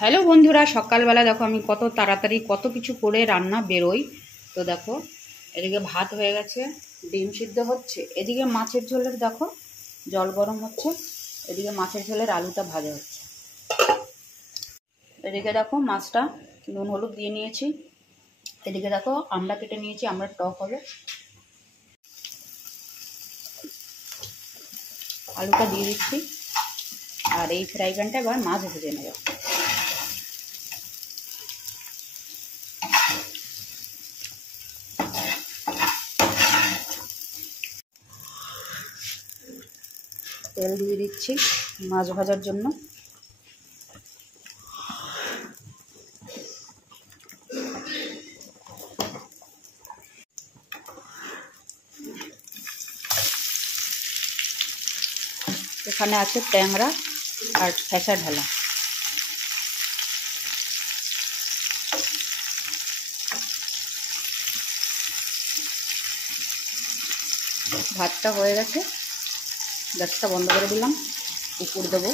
Hello বন্ধুরা, সকালবেলা দেখো আমি কত তাড়াতাড়ি কত কিছু করে রান্না বেরোই। তো দেখো এদিকে ভাত হয়ে গেছে, ডিম সিদ্ধ হচ্ছে, এদিকে মাছের ঝোলের দেখো জল গরম হচ্ছে, এদিকে মাছের ঝোলের আলুটা ভাজা হচ্ছে। এদিকে দেখো মাছটা নুন হলুদ দিয়ে নিয়েছি, এদিকে দেখো আমরা কেটে নিয়েছি, আমরা টক হবে। আলুটা দিয়ে দিচ্ছি আর এই ফ্রাই প্যানটা এবার মাছ ভেজে নেব। তেল দিয়ে দিচ্ছি মাছ ভাজার জন্য। এখানে আছে ট্যাংরা আর ফ্যাঁসা ঢালা। ভাতটা হয়ে গেছে, গ্যাসটা বন্ধ করে দিলাম। উপর দেবো,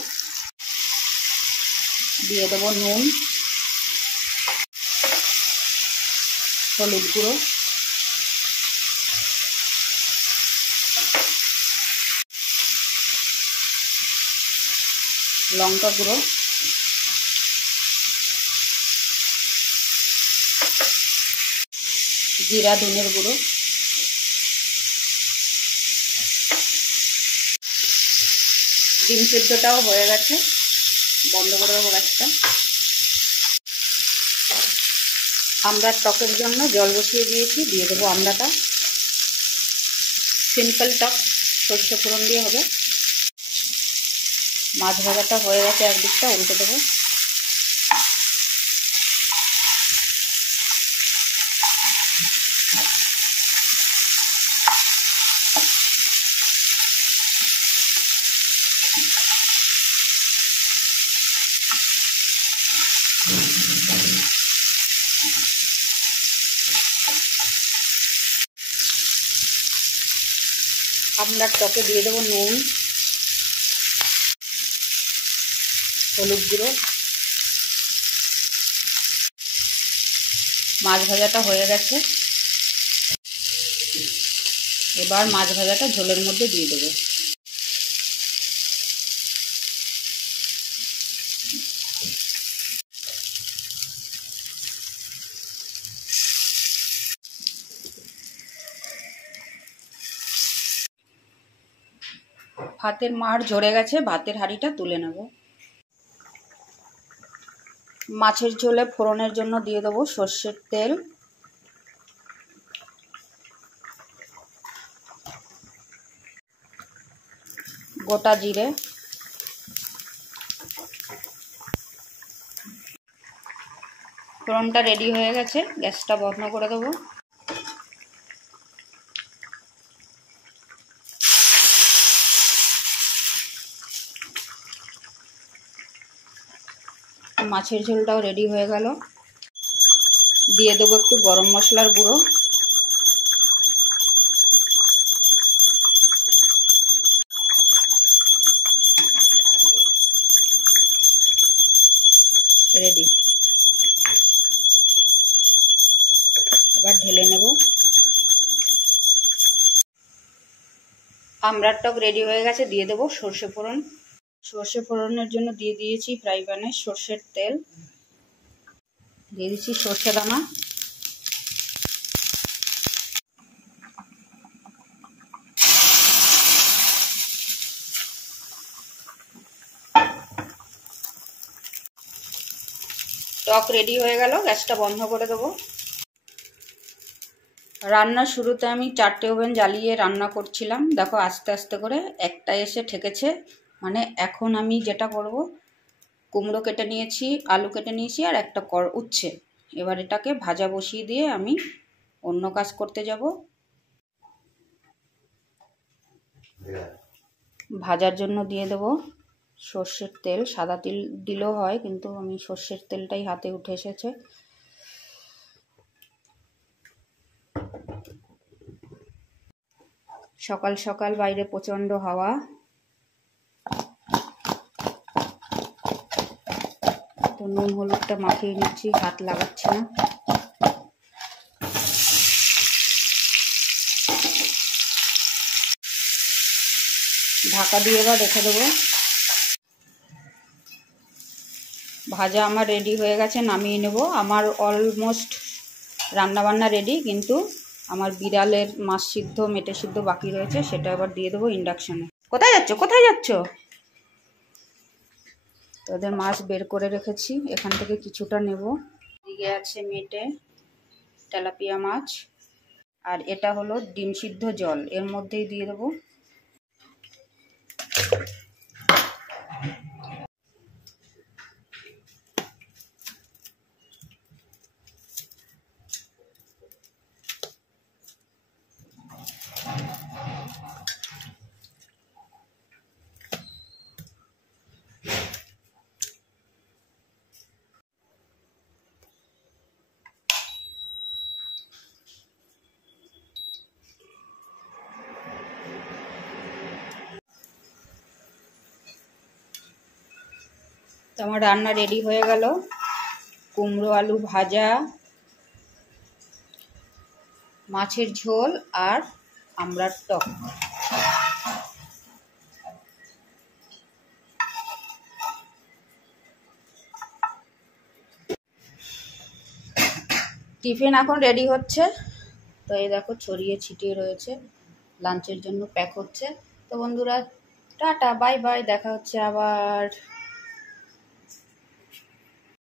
দিয়ে দেবো নুন, হলুদ গুঁড়ো, লঙ্কা গুঁড়ো, জিরা ধনের গুঁড়ো, ডিম সিদ্ধটাও হয়ে গেছে, বন্ধ করে দেবো গ্যাসটা। আমড়ার টকের জন্য জল বসিয়ে দিয়েছি, দিয়ে দেবো আমড়াটা। সিম্পল টক, সর্ষে ফোড়ন দিয়ে হবে। মাছ ভাজাটা হয়ে গেছে, একদিকটা উল্টে দেবো। আমড়ার টকে দিয়ে দেবো নুন, হলুদ গুঁড়ো। মাছ ভাজাটা হয়ে গেছে, এবার মাছ ভাজাটা ঝোলের মধ্যে দিয়ে দেবো। ভাতের মাড় ঝরে গেছে, ভাতের হাঁড়িটা তুলে নেব। মাছের ঝোলে ফোড়নের জন্য দিয়ে দেবো সর্ষের তেল, গোটা জিরে, ফোড়নটা রেডি হয়ে গেছে, গ্যাসটা বন্ধ করে দেবো। মাছের ঝোলটাও রেডি হয়ে গেল, দিয়ে দেবো একটু গরম মশলার গুঁড়ো, রেডি। এবার ঢেলে নেব। আমড়ার টক রেডি হয়ে গেছে, দিয়ে দেবো সর্ষে ফোড়ন। সর্ষে ফোড়নের জন্য দিয়ে দিয়েছি ফ্রাই প্যানে সর্ষের তেল, দিয়ে দিচ্ছি সর্ষে দানা, টক রেডি হয়ে গেল, গ্যাসটা বন্ধ করে দেবো। রান্নার শুরুতে আমি 4টে ওভেন জ্বালিয়ে রান্না করছিলাম, দেখো আস্তে আস্তে করে একটা এসে ঠেকেছে। মানে এখন আমি যেটা করব, কুমড়ো কেটে নিয়েছি, আলু কেটে নিয়েছি আর একটা উচ্ছে। এবার এটাকে ভাজা বসিয়ে দিয়ে আমি অন্য কাজ করতে যাব। ভাজার জন্য দিয়ে দেবো সর্ষের তেল, সাদা তেল দিলেও হয়, কিন্তু আমি সর্ষের তেলটাই হাতে উঠে এসেছে। সকাল সকাল বাইরে প্রচণ্ড হাওয়া, তো নুন হলুদটা মাখিয়ে নিচ্ছি, হাত লাগাচ্ছি না। ঢাকা দিয়ে এবার রেখে দেবো। ভাজা আমার রেডি হয়ে গেছে, নামিয়ে নেব। আমার অলমোস্ট রান্নাবান্না রেডি, কিন্তু আমার বিড়ালের মাছ সিদ্ধ মেটে সিদ্ধ বাকি রয়েছে, সেটা এবার দিয়ে দেবো ইন্ডাকশানে। কোথায় যাচ্ছ, কোথায় যাচ্ছ? তোদের মাছ বের করে রেখেছি, এখান থেকে কিছুটা নেব। এদিকে আছে মেটে তেলাপিয়া মাছ, আর এটা হলো ডিম সিদ্ধ জল, এর মধ্যেই দিয়ে দেবো। তো আমার রান্না রেডি হয়ে গেল। কুমড়ো আলু ভাজা, মাছের ঝোল আর আমড়ার টক। টিফিন এখন রেডি হচ্ছে, তো এই দেখো ছড়িয়ে ছিটিয়ে রয়েছে, লাঞ্চের জন্য প্যাক হচ্ছে। তো বন্ধুরা টাটা, বাই বাই, দেখা হচ্ছে আবার।